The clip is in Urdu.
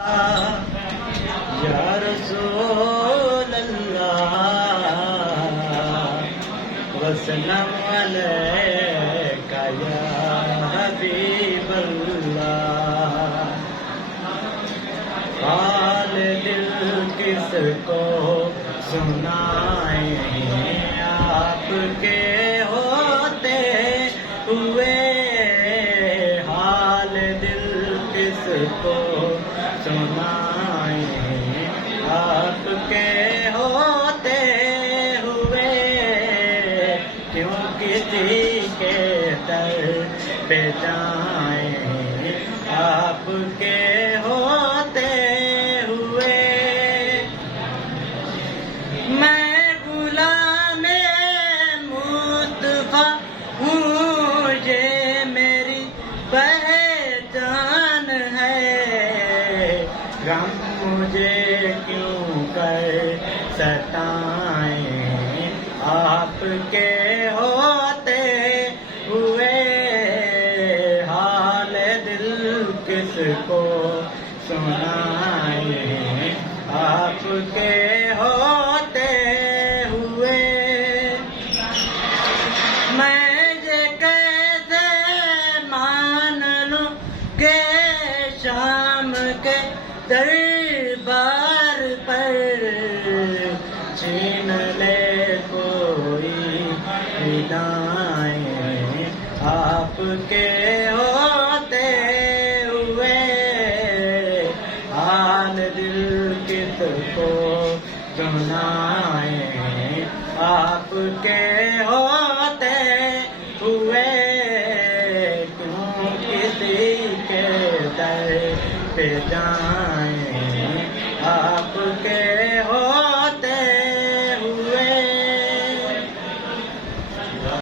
یا رسول اللہ وسلم علیکہ یا حبیب اللہ، حال دل کس کو سنائیں آپ کے ہوتے ہوئے، حال دل کس کو سنائیں آپ کے ہوتے ہوئے، کیوں کسی کے در پہ جائیں آپ کے ہوتے ہوئے۔ میں غلام مصطفیٰ ہوں، یہ میری پہچان ہے، غم مجھے کیوں کر ستائیں آپ کے ہوتے ہوئے، حال دل کس کو سنائیں آپ کے ہوتے ہوئے۔ میں یہ کیسے مان لوں کہ شام کے دربار پر چھین لے کوئی ردائیں آپ کے ہوتے ہوئے، حال دل کس کو سنائیں آپ کے ہوتے ہوئے، کیوں کسی کے در پہ جائیں